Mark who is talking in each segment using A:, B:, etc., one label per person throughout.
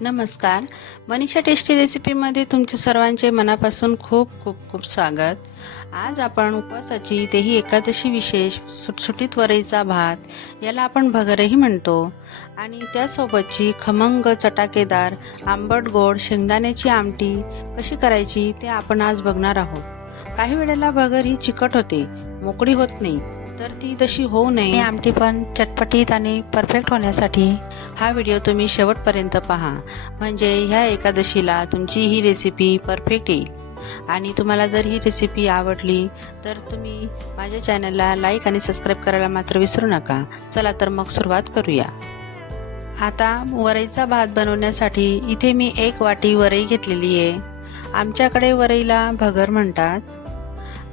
A: नमस्कार. मनीषा टेस्टी रेसिपीमध्ये तुमचे सर्वांचे मनापासून खूप खूप खूप स्वागत. आज आपण उपवासाची तेही एकादशी विशेष सुटसुटीत वरईचा भात याला आपण भगरही म्हणतो. आणि त्यासोबतची खमंग चटाकेदार आंबट गोड शेंगदाण्याची आमटी कशी करायची ते आपण आज बघणार आहोत. काही वेळेला भगर ही चिकट होते मोकळी होत नाही. तर ती तशी होऊ नये. आमटी पण चटपटीत आणि परफेक्ट होण्यासाठी हा व्हिडिओ तुम्ही शेवटपर्यंत पहा. म्हणजे ह्या एकादशीला तुमची ही रेसिपी परफेक्ट येईल. आणि तुम्हाला जर ही रेसिपी आवडली तर तुम्ही माझ्या चॅनलला लाईक आणि सबस्क्राईब करायला मात्र विसरू नका. चला तर मग सुरुवात करूया. आता वरईचा भात बनवण्यासाठी इथे मी एक वाटी वरई घेतलेली आहे. आमच्याकडे वरईला भगर म्हणतात.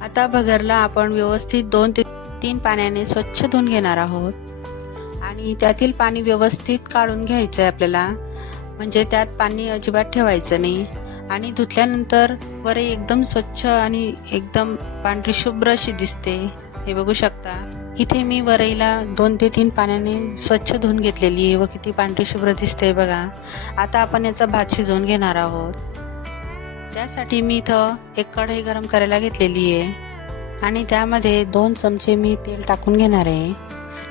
A: आता भगरला आपण व्यवस्थित दोन ते तीन पाण्याने स्वच्छ धुवून घेणार आहोत. आणि त्यातील पाणी व्यवस्थित काढून घ्यायचं आहे आपल्याला. म्हणजे त्यात पाणी अजिबात ठेवायचं नाही. आणि धुतल्यानंतर वरे एकदम स्वच्छ आणि एकदम पांढरी शुभ्र अशी दिसते. हे बघू शकता. इथे मी वरईला दोन ते तीन पाण्याने स्वच्छ धुवून घेतलेली आहे व किती पांढरी शुभ्र दिसते बघा. आता आपण याचा भात शिजवून घेणार आहोत. त्यासाठी मी इथं एक कढई गरम करायला घेतलेली आहे. आणि त्यामध्ये दोन चमचे मी तेल टाकून घेणार आहे.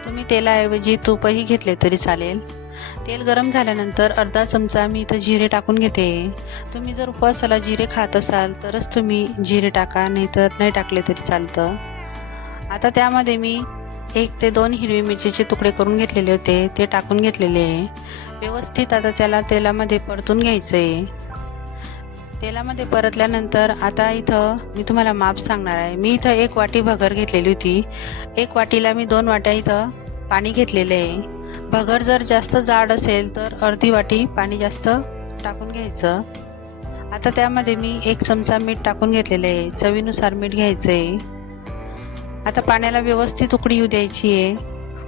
A: तुम्ही तेलाऐवजी तूपही घेतले तरी चालेल. तेल गरम झाल्यानंतर अर्धा चमचा मी इथं जिरे टाकून घेते. तुम्ही जर उपवासाला जिरे खात असाल तरच तुम्ही जिरे टाका नाहीतर नाही टाकले तरी चालतं. आता त्यामध्ये मी एक ते दोन हिरवी मिरचीचे तुकडे करून घेतलेले होते ते टाकून घेतलेले आहे. व्यवस्थित आता त्याला तेलामध्ये परतून घ्यायचं आहे तेलामध्ये परतल्यानंतर आता इथं मी तुम्हाला माप सांगणार आहे. मी इथं एक वाटी भगर घेतलेली होती. एक वाटीला मी दोन वाट्या इथं पाणी घेतलेलं आहे. भगर जर जास्त जाड असेल तर अर्धी वाटी पाणी जास्त टाकून घ्यायचं. आता त्यामध्ये मी एक चमचा मीठ टाकून घेतलेलं आहे. चवीनुसार मीठ घ्यायचं आहे. आता पाण्याला व्यवस्थित उकडी येऊ द्यायची आहे.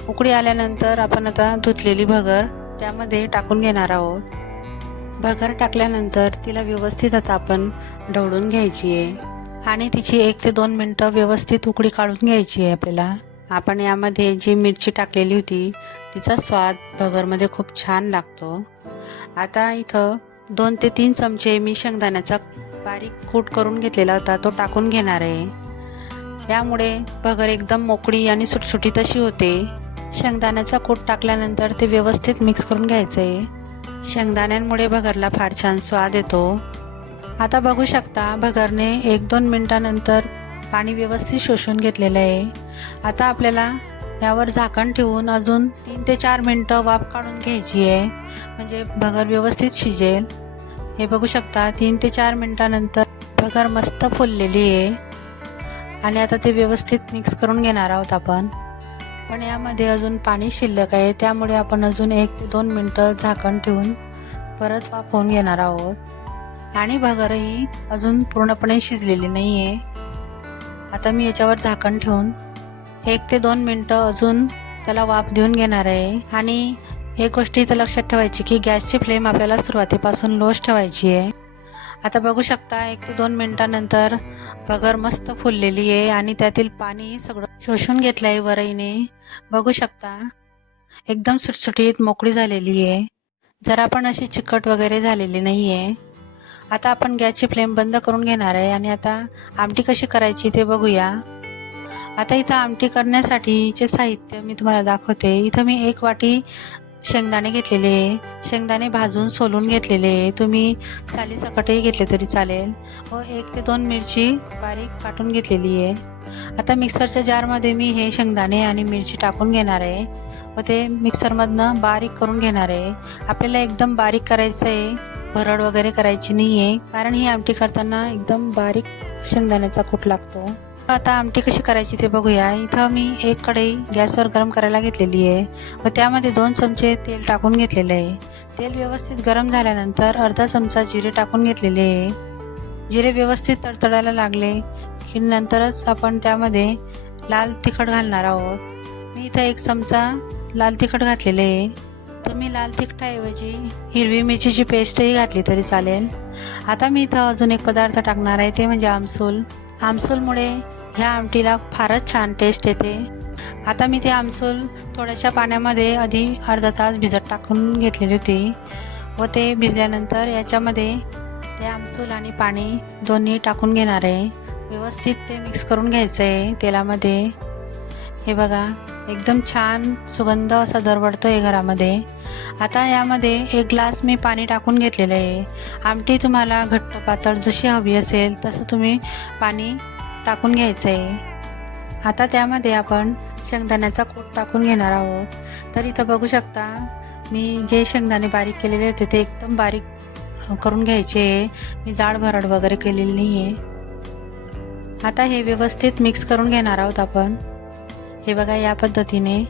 A: उकडी आल्यानंतर आपण आता धुतलेली भगर त्यामध्ये टाकून घेणार आहोत. भगर टाकल्यानंतर तिला व्यवस्थित आता आपण ढवळून घ्यायची आहे आणि तिची एक ते दोन मिनटं व्यवस्थित उकडी काढून घ्यायची आहे आपल्याला. आपण यामध्ये जी मिरची टाकलेली होती तिचा स्वाद भगरमध्ये खूप छान लागतो. आता इथं दोन ते तीन चमचे मी शेंगदाण्याचा बारीक कूट करून घेतलेला होता तो टाकून घेणार आहे. यामुळे भगर एकदम मोकळी आणि सुटसुटीत अशी होते. शेंगदाण्याचा कूट टाकल्यानंतर ते व्यवस्थित मिक्स करून घ्यायचं आहे शेंगदाण्यांमुळे भगरला फार छान स्वाद येतो. आता बघू शकता भगरने एक दोन मिनटानंतर पाणी व्यवस्थित शोषून घेतलेलं आहे. आता आपल्याला यावर झाकण ठेवून अजून तीन ते चार मिनटं वाफ काढून घ्यायची आहे. म्हणजे भगर व्यवस्थित शिजेल. हे बघू शकता तीन ते चार मिनटानंतर भगर मस्त फुललेली आहे. आणि आता ते व्यवस्थित मिक्स करून घेणार आहोत आपण. पण यामध्ये अजून पाणी शिल्लक आहे त्यामुळे आपण अजून एक ते दोन मिनटं झाकण ठेवून परत वाफवून घेणार आहोत. आणि भगरही अजून पूर्णपणे शिजलेली नाही आहे आता मी याच्यावर झाकण ठेवून एक ते दोन मिनटं अजून त्याला वाफ देऊन घेणार आहे. आणि एक गोष्ट इथं लक्षात ठेवायची की गॅसची फ्लेम आपल्याला सुरुवातीपासून लोच ठेवायची आहे. आता बघू शकता एक ते दोन मिनटानंतर भगर मस्त फुललेली आहे आणि त्यातील पाणी सगळं शोषून घेतलं आहे वरईने. बघू शकता एकदम सुटसुटीत मोकळी झालेली आहे. जरा पण अशी चिकट वगैरे झालेली नाही आहे आता आपण गॅसची फ्लेम बंद करून घेणार आहे आणि आता आमटी कशी करायची ते बघूया. आता इथं आमटी करण्यासाठीचे साहित्य मी तुम्हाला दाखवते. इथं मी एक वाटी शेंगदाणे घेतलेले आहे शेंगदाणे भाजून सोलून घेतलेले. आहे तुम्ही सालीसकटही घेतले तरी चालेल. व एक ते दोन मिरची बारीक काटून घेतलेली आहे. आता मिक्सरच्या जारमध्ये मी हे शेंगदाणे आणि मिरची टाकून घेणार आहे. व ते मिक्सरमधनं बारीक करून घेणार आहे. आपल्याला एकदम बारीक करायचं आहे. भरड वगैरे करायची नाही आहे कारण ही आमटी करताना एकदम बारीक शेंगदाण्याचा कूट लागतो. आता आमटी कशी करायची ते बघूया. इथं मी एक कढई गॅसवर गरम करायला घेतलेली आहे व त्यामध्ये दोन चमचे तेल टाकून घेतलेले आहे. तेल व्यवस्थित गरम झाल्यानंतर अर्धा चमचा जिरे टाकून घेतलेले आहे. जिरे व्यवस्थित तडतडायला लागले की नंतरच आपण त्यामध्ये लाल तिखट घालणार आहोत. मी इथं एक चमचा लाल तिखट घातलेले आहे. तुम्ही लाल तिखटाऐवजी हिरवी मिरचीची पेस्टही घातली तरी चालेल. आता मी इथं अजून एक पदार्थ टाकणार आहे ते म्हणजे आमसूल. आमसूलमुळे ह्या आमटीला फारच छान टेस्ट येते. आता मी ते आमसूल थोड्याशा पाण्यामध्ये आधी अर्धा तास भिजत टाकून घेतलेली होती. व ते भिजल्यानंतर याच्यामध्ये ते आमसूल आणि पाणी दोन्ही टाकून घेणार आहे. व्यवस्थित ते मिक्स करून घ्यायचं आहे तेलामध्ये. हे बघा एकदम छान सुगंध असा दरवडतो आहे घरामध्ये. आता यामध्ये एक ग्लास मी पाणी टाकून घेतलेलं आहे. आमटी तुम्हाला घट्ट पातळ जशी हवी असेल तसं तुम्ही पाणी टाकून घ्यायचं. आहे आता त्यामध्ये आपण शेंगदाण्याचा कूट टाकून घेणार आहोत. तर इथं बघू शकता मी जे शेंगदाणे बारीक केलेले होते ते एकदम बारीक करून घ्यायचे. आहे मी जाड भरड वगैरे केलेली नाही आहे आता हे व्यवस्थित मिक्स करून घेणार आहोत आपण. हे बघा या पद्धतीने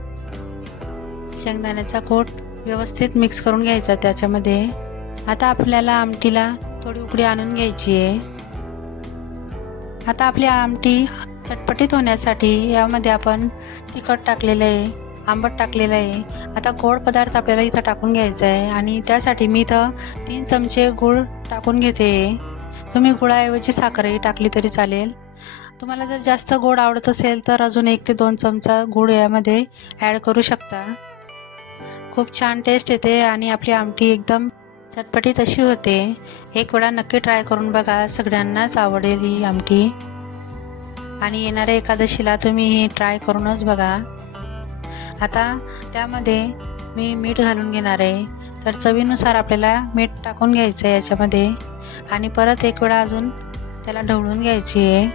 A: शेंगदाण्याचा कोट व्यवस्थित मिक्स करून घ्यायचा त्याच्यामध्ये. आता आपल्याला आमटीला थोडी उकडी आणून घ्यायची आहे. आता आपली आमटी चटपटीत होण्यासाठी यामध्ये आपण तिखट टाकलेलं आहे आंबट टाकलेलं आहे. आता गोड पदार्थ आपल्याला इथं टाकून घ्यायचा आहे आणि त्यासाठी मी इथं तीन चमचे गूळ टाकून घेते. तुम्ही गुळाऐवजी साखरही टाकली तरी चालेल. तुम्हाला जर जास्त गोड आवडत असेल तर अजून एक ते दोन चमचा गूळ यामध्ये ॲड करू शकता. खूप छान टेस्ट येते आणि आपली आमटी एकदम चटपटीत अशी होते. एक वेळा नक्की ट्राय करून बघा. सगळ्यांनाच आवडेल ही आमटी. आणि येणाऱ्या एकादशीला तुम्ही ही ट्राय करूनच बघा. आता त्यामध्ये मी मीठ घालून घेणार आहे. तर चवीनुसार आपल्याला मीठ टाकून घ्यायचं आहे याच्यामध्ये. आणि परत एक वेळा अजून त्याला ढवळून घ्यायची आहे.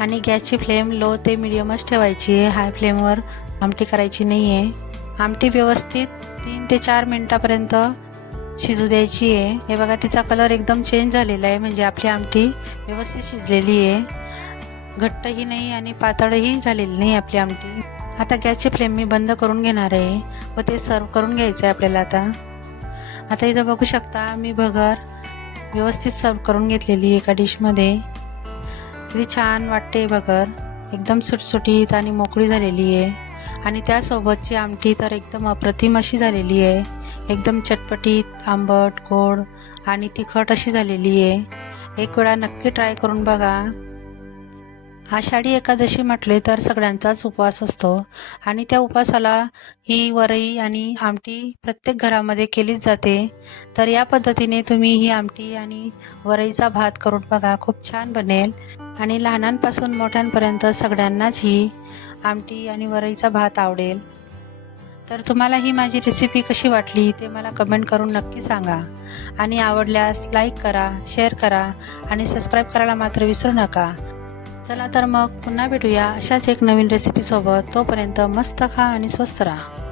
A: आणि गॅसची फ्लेम लो ते मिडियमच ठेवायची आहे. हाय फ्लेमवर आमटी करायची नाही आहे आमटी व्यवस्थित तीन ते चार मिनटापर्यंत शिजू द्यायची आहे. हे बघा तिचा कलर एकदम चेंज झालेला आहे. म्हणजे आपली आमटी व्यवस्थित शिजलेली आहे. घट्टही नाही आणि पातळही झालेली नाही आपली आमटी. आता गॅसची फ्लेम मी बंद करून घेणार आहे. व ते सर्व करून घ्यायचं आहे आपल्याला आता. आता इथं बघू शकता मी भगर व्यवस्थित सर्व करून घेतलेली एका डिशमध्ये किती छान वाटते भगर. एकदम सुटसुटीत आणि मोकळी झालेली आहे. आणि त्यासोबतची आमटी तर एकदम अप्रतिम अशी झालेली आहे. एकदम चटपटीत आंबट गोड आणि तिखट अशी झालेली आहे. एक वेळा नक्की ट्राय करून बघा. आषाढी एकादशी म्हटले तर सगळ्यांचाच उपवास असतो आणि त्या उपवासाला ही वरई आणि आमटी प्रत्येक घरामध्ये केलीच जाते. तर या पद्धतीने तुम्ही ही आमटी आणि वरईचा भात करून बघा. खूप छान बनेल. आणि लहानांपासून मोठ्यांपर्यंत सगळ्यांनाच ही आमटी आणि वरईचा भात आवडेल. तर तुम्हाला ही माझी रेसिपी कशी वाटली ते मला कमेंट करून नक्की सांगा. आणि आवडल्यास लाईक करा शेअर करा आणि सबस्क्राईब करायला मात्र विसरू नका. चला तर मग पुन्हा भेटूया अशाच एक नवीन रेसिपीसोबत तोपर्यंत मस्त खा आणि स्वस्त राहा.